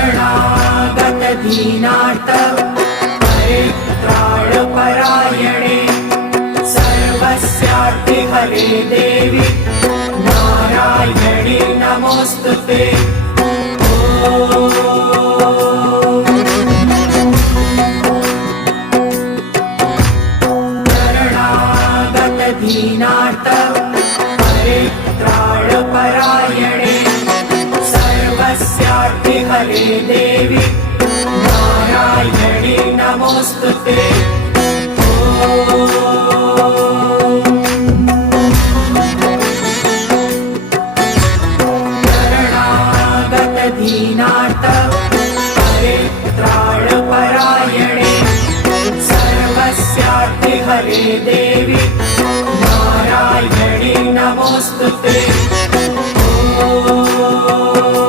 शरणागत दीनार्थ परित्राणपरायणे सर्वस्यार्थे हरे देवी नारायणी नमोस्तुते। शरणागत दीनार्थ परित्राणपरायणे सर्वस्यार्थे हरे देवी नारायणी नमोस्तुते। शरणागत दीनार्थ परित्राणपरायणे सर्वस्यार्थे हरे देवी नारायणी नमोस्तुते।